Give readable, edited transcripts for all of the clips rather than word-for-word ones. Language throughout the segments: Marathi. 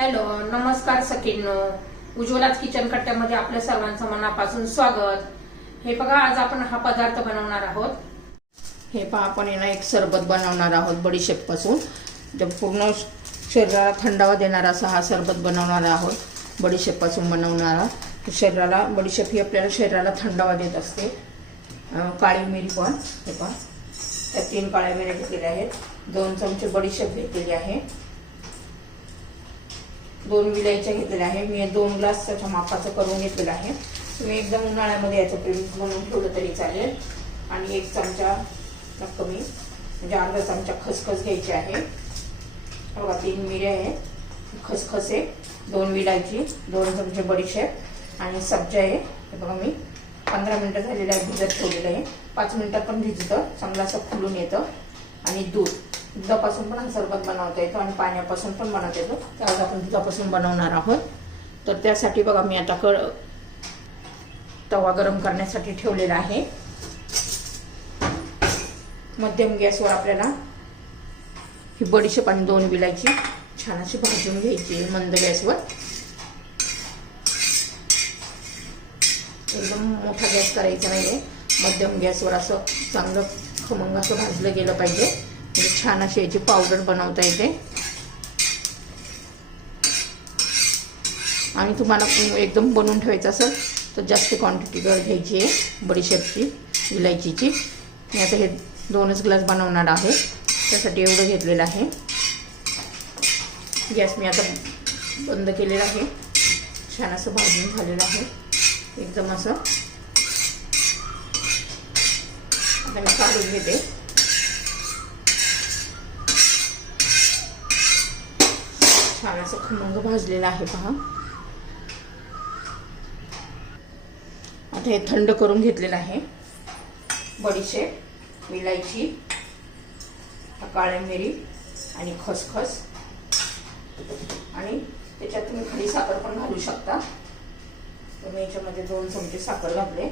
हॅलो, नमस्कार सखींनो. उज्ज्वलाच किचन कट्ट्यामध्ये आपल्या सर्वांचं मनापासून स्वागत. हे बघा, आज आपण हा पदार्थ बनवणार आहोत. हे पहा, आपण याला एक सरबत बनवणार आहोत बडीशेप पासून. पूर्ण शरीराला थंडावा देणारा असा हा सरबत बनवणार आहोत बडीशेप पासून बनवणारा. शरीराला बडीशेप ही आपल्याला शरीराला थंडावा देत असते. काळी मिरी पण हे पहा, त्या 3 काळ्या मिऱ्या घेतलेल्या आहेत. 2 चमचे बडीशेप घेतलेली आहे. 2 विलायच्या घेतलेल्या आहे. मी 2 ग्लास त्याच्या मापाचं करून घेतलेलं आहे. तुम्ही एकदम उन्हाळ्यामध्ये याचं प्रिमिक्स बनवून ठेवलं तरी चालेल. आणि 1 चमचा कमी म्हणजे अर्धा चमचा खसखस घ्यायची आहे. बघा, 3 मिऱ्या आहे, खसखस आहे, 2 विलायची, 2 चमचे बडीशेप आणि सब्जा आहे. हे बघा, मी 15 मिनिटं झालेलं आहे, भिजत ठेवलेलं आहे. 5 मिनिटात पण भिजतं, चांगलं असं फुलून येतं. आणि दुधापासून पण हा सरबत बनवता येतो आणि पाण्यापासून पण बनवता येतो. त्यावेळेस आपण दुधापासून बनवणार आहोत. तर त्यासाठी बघा, मी आता तवा गरम करण्यासाठी ठेवलेला आहे. मध्यम गॅसवर आपल्याला ही बडीशेप आणि 2 विलायची छान अशी भाजून घ्यायची मंद गॅसवर. एकदम मोठा गॅस करायचा नाहीये, मध्यम गॅसवर असं चांगलं खमंग असं भाजलं गेलं पाहिजे. म्हणजे छान अशी याची पावडर बनवता येते. आणि तुम्हाला एकदम बनवून ठेवायचं असेल तर जास्त क्वांटिटी घ्यायची आहे बडीशेपची, विलायचीची. मी आता हे 2च ग्लास बनवणार आहे, त्यासाठी एवढं घेतलेलं आहे. गॅस मी आता बंद केलेला आहे. छान असं भाजून झालेलं आहे एकदम असं. आता मी काढून घेते. छान असं खमंग भाजलेलं आहे पहा. आता हे थंड करून घेतलेलं आहे. बडीशेप, विलायची, काळी मिरी आणि खसखस, आणि त्याच्यात तुम्ही खडी साखर पण घालू शकता. तर मी याच्यामध्ये 2 चमचे साखर घातले.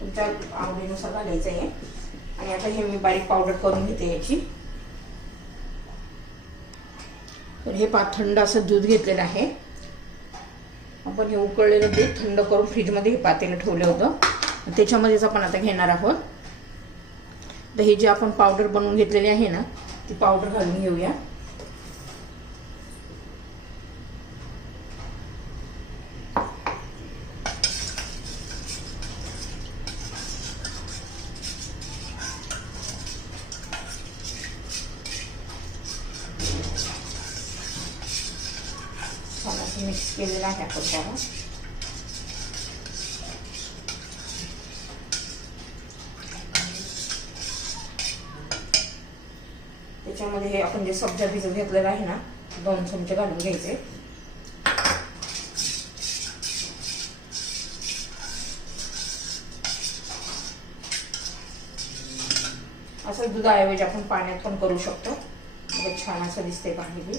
तुमच्या आवडीनुसार घालायचं आहे. आणि आता हे मी बारीक पावडर करून घेते याची. तर हे थंड असं दूध घेतलेलं आहे. आपण हे उकळलेलं दूध थंड करून फ्रीजमध्ये हे पातेलं ठेवलं होतं, त्याच्यामध्येच आपण आता घेणार आहोत. तर हे जे आपण पावडर बनवून घेतलेली आहे ना, ती पावडर घालून घेऊया. मिक्स केलेला आहे आपण त्याला. त्याच्यामध्ये हे आपण जे सब्जा भिजत घेतलेला आहे ना, 2 चमचे घालून घ्यायचे. असं दुधाऐवजी आपण पाण्यात पण करू शकतो. छान असं दिसते पाणी.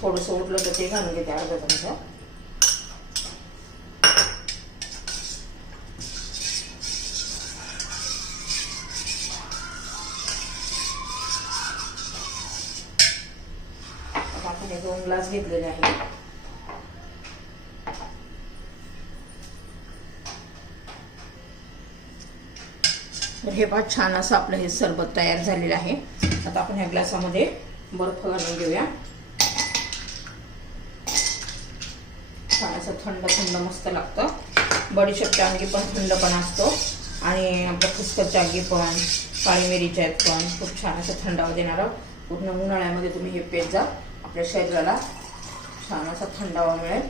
थोडंसं उरलं तर ते घालून घेते अर्धा चमचा. आपण हे 2 ग्लास घेतलेले आहे. हे पहा, छान असं आपलं हे सरबत तयार झालेलं आहे. आता आपण ह्या ग्लासामध्ये बर्फ घालून घेऊया. छान असं थंड थंड मस्त लागतं. बडीशेपच्या अंगी पण थंडपणा असतो आणि आपल्या खसखसच्या अंगी पण, काळी मिरीच्या आहेत पण खूप छान असं थंडावा देणारं. पूर्ण उन्हाळ्यामध्ये तुम्ही हे पेत जा, आपल्या शरीराला छान असा थंडावा मिळेल.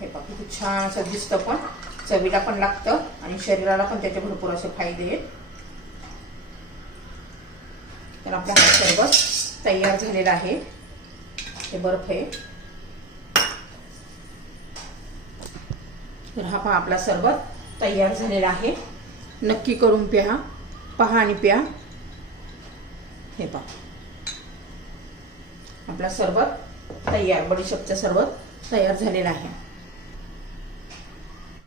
हे बघा, खूप छान असं दिसतं, पण चवीला पण लागतं आणि शरीराला पण त्याचे भरपूर असे फायदे आहेत. तर आपला हा सरबत तयार झालेला आहे. हे बर्फ आहे. तर हा पहा, आपला सरबत तयार झालेला आहे. नक्की करून पहा आणि प्या. हे पहा, आपला सरबत तयार, बडीशेपचं सरबत तयार झालेला आहे.